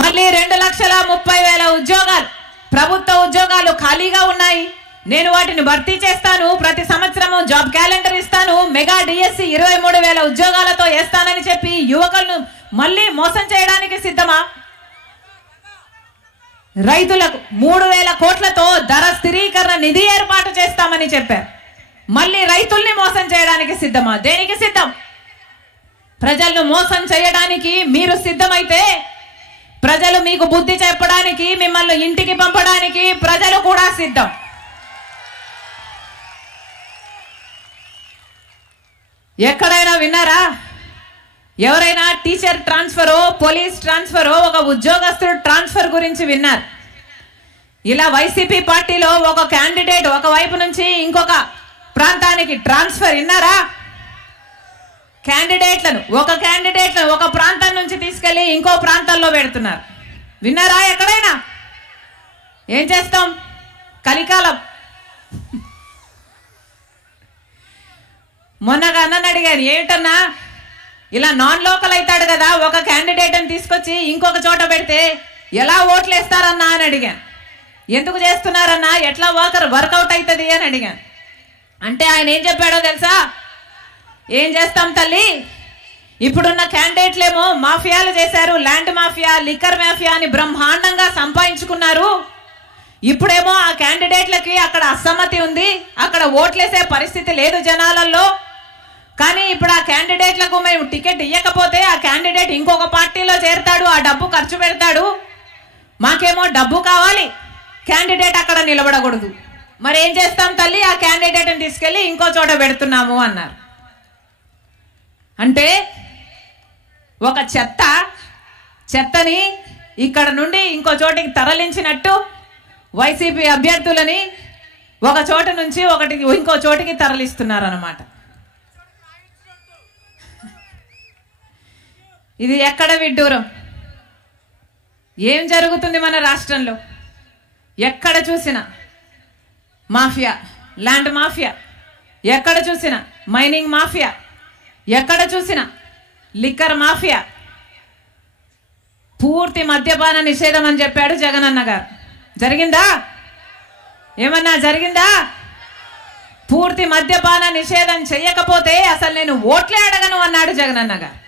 మళ్ళీ 2,30,000 ఉద్యోగాలు ప్రభుత్వ ఉద్యోగాలు ఖాళీగా ఉన్నాయి. నేను వాటిని భర్తీ చేస్తాను, ప్రతి సంవత్సరము జాబ్ క్యాలెండర్ ఇస్తాను, మెగా డిఎస్సి 23,000 ఉద్యోగాలతో వేస్తానని చెప్పి యువకులను మళ్ళీ మోసం చేయడానికి సిద్ధమా? రైతులకు 3,000 కోట్లతో ధర స్థిరీకరణ నిధి ఏర్పాటు చేస్తామని చెప్పారు. మళ్ళీ రైతుల్ని మోసం చేయడానికి సిద్ధమా? దేనికి సిద్ధం? ప్రజలను మోసం చేయడానికి మీరు సిద్ధమైతే ప్రజలు మీకు బుద్ధి చెప్పడానికి, మిమ్మల్ని ఇంటికి పంపడానికి ప్రజలు కూడా సిద్ధం. ఎక్కడైనా విన్నారా? ఎవరైనా టీచర్ ట్రాన్స్ఫరో, పోలీస్ ట్రాన్స్ఫరో, ఒక ఉద్యోగస్తుడు ట్రాన్స్ఫర్ గురించి విన్నారు? ఇలా వైసీపీ పార్టీలో ఒక క్యాండిడేట్ ఒకవైపు నుంచి ఇంకొక ప్రాంతానికి ట్రాన్స్ఫర్ విన్నారా? క్యాండిడేట్లను ఒక ప్రాంతం నుంచి తీసుకెళ్లి ఇంకో ప్రాంతంలో పెడుతున్నారు. విన్నారా ఎక్కడైనా? ఏం చేస్తాం? కలికాలం. మొన్నగా అన్నని అడిగాను, ఏంటన్నా ఇలా నాన్ లోకల్ అవుతాడు కదా, ఒక క్యాండిడేట్ అని తీసుకొచ్చి ఇంకొక చోట పెడితే ఎలా ఓట్లు వేస్తారన్నా అని అడిగాను. ఎందుకు చేస్తున్నారన్నా, ఎట్లా వర్కౌట్ అవుతుంది అని అడిగాను. అంటే ఆయన ఏం చెప్పాడో తెలుసా? ఏం చేస్తాం తల్లి, ఇప్పుడున్న క్యాండిడేట్లేమో మాఫియాలు చేశారు, ల్యాండ్ మాఫియా, లిక్కర్ మాఫియా అని బ్రహ్మాండంగా సంపాదించుకున్నారు. ఇప్పుడేమో ఆ క్యాండిడేట్లకి అక్కడ అసమ్మతి ఉంది, అక్కడ ఓట్లేసే పరిస్థితి లేదు జనాలలో. కానీ ఇప్పుడు ఆ క్యాండిడేట్లకు మేము టికెట్ ఇవ్వకపోతే ఆ క్యాండిడేట్ ఇంకొక పార్టీలో చేరుతాడు, ఆ డబ్బు ఖర్చు పెడతాడు. మాకేమో డబ్బు కావాలి, క్యాండిడేట్ అక్కడ నిలబడకూడదు. మరి ఏం చేస్తాం తల్లి, ఆ క్యాండిడేట్ని తీసుకెళ్ళి ఇంకో చోట పెడుతున్నాము అన్నారు. అంటే ఒక చెత్తని ఇక్కడ నుండి ఇంకో చోటికి తరలించినట్టు వైసీపీ అభ్యర్థులని ఒక చోట నుంచి ఇంకో చోటికి తరలిస్తున్నారు అన్నమాట. ఇది ఎక్కడ విడ్డూరం? ఏం జరుగుతుంది మన రాష్ట్రంలో? ఎక్కడ చూసినా మాఫియా, ల్యాండ్ మాఫియా, ఎక్కడ చూసినా మైనింగ్ మాఫియా, ఎక్కడ చూసినా లిక్కర్ మాఫియా. పూర్తి మద్యపాన నిషేధం అని చెప్పాడు జగనన్న గారు. జరిగిందా? ఏమన్నా జరిగిందా? పూర్తి మద్యపాన నిషేధం చెయ్యకపోతే అసలు నేను ఓట్లే అడగను అన్నాడు జగనన్న గారు.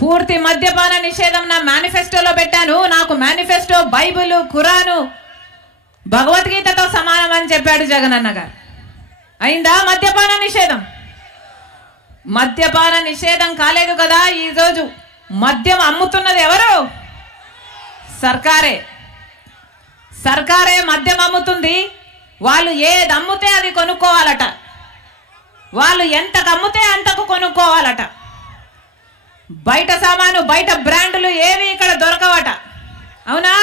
పూర్తి మద్యపాన నిషేధం నా మేనిఫెస్టోలో పెట్టాను, నాకు మేనిఫెస్టో బైబిల్, ఖురాను, భగవద్గీతతో సమానం అని చెప్పాడు జగనన్న గారు. అయిందా మద్యపాన నిషేధం? మద్యపాన నిషేధం కాలేదు కదా. ఈరోజు మద్యం అమ్ముతున్నది ఎవరు? సర్కారే మద్యం అమ్ముతుంది. వాళ్ళు ఏది అమ్ముతే అది కొనుక్కోవాలట, వాళ్ళు ఎంతకు అమ్ముతే అంతకు కొనుక్కోవాలట. బయట సామాను, బయట బ్రాండ్లు ఏవి ఇక్కడ దొరకవట. అవునా?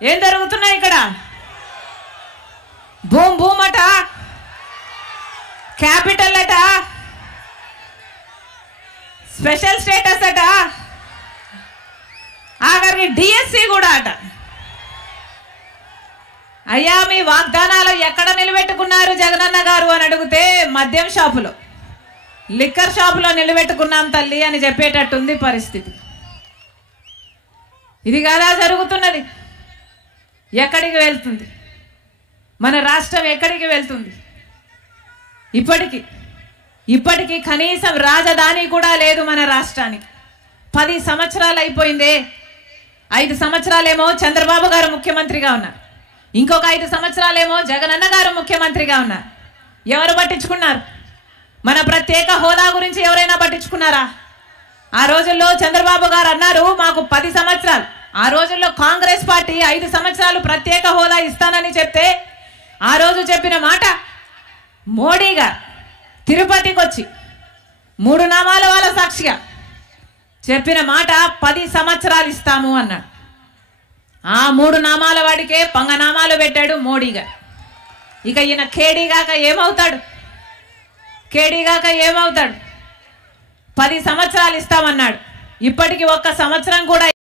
ఏం జరుగుతున్నాయి ఇక్కడ? భూమ్ అట, క్యాపిటల్ అట, స్పెషల్ స్టేటస్ అట, ఆఖరికి డిఎస్సి కూడా అట. అయ్యా మీ వాగ్దానాలు ఎక్కడ నిలబెట్టుకున్నారు జగనన్న గారు అని అడిగితే మద్యం షాపులో, లిక్కర్ షాపులో నిలబెట్టుకున్నాం తల్లి అని చెప్పేటట్టుంది పరిస్థితి. ఇది కాదా జరుగుతున్నది? ఎక్కడికి వెళ్తుంది మన రాష్ట్రం? ఎక్కడికి వెళ్తుంది? ఇప్పటికీ కనీసం రాజధాని కూడా లేదు మన రాష్ట్రానికి. 10 సంవత్సరాలు అయిపోయిందే. 5 సంవత్సరాలేమో చంద్రబాబు గారు ముఖ్యమంత్రిగా ఉన్నారు, ఇంకొక 5 సంవత్సరాలేమో జగనన్న గారు ముఖ్యమంత్రిగా ఉన్నారు. ఎవరు పట్టించుకున్నారు? మన ప్రత్యేక హోదా గురించి ఎవరైనా పట్టించుకున్నారా? ఆ రోజుల్లో చంద్రబాబు గారు అన్నారు మాకు 10 సంవత్సరాలు. ఆ రోజుల్లో కాంగ్రెస్ పార్టీ 5 సంవత్సరాలు ప్రత్యేక హోదా ఇస్తానని చెప్తే ఆ రోజు చెప్పిన మాట, మోడీ గారు తిరుపతికి వచ్చి 3 నామాల వాళ్ళ సాక్షిగా చెప్పిన మాట 10 సంవత్సరాలు ఇస్తాము అన్నాడు. ఆ 3 నామాల వాడికే పంగనామాలు పెట్టాడు మోడీ గారు. ఇక ఈయన కేడీగాక ఏమవుతాడు? 10 సంవత్సరాలు ఇస్తామన్నాడు. ఇప్పటికి 1 సంవత్సరం కూడా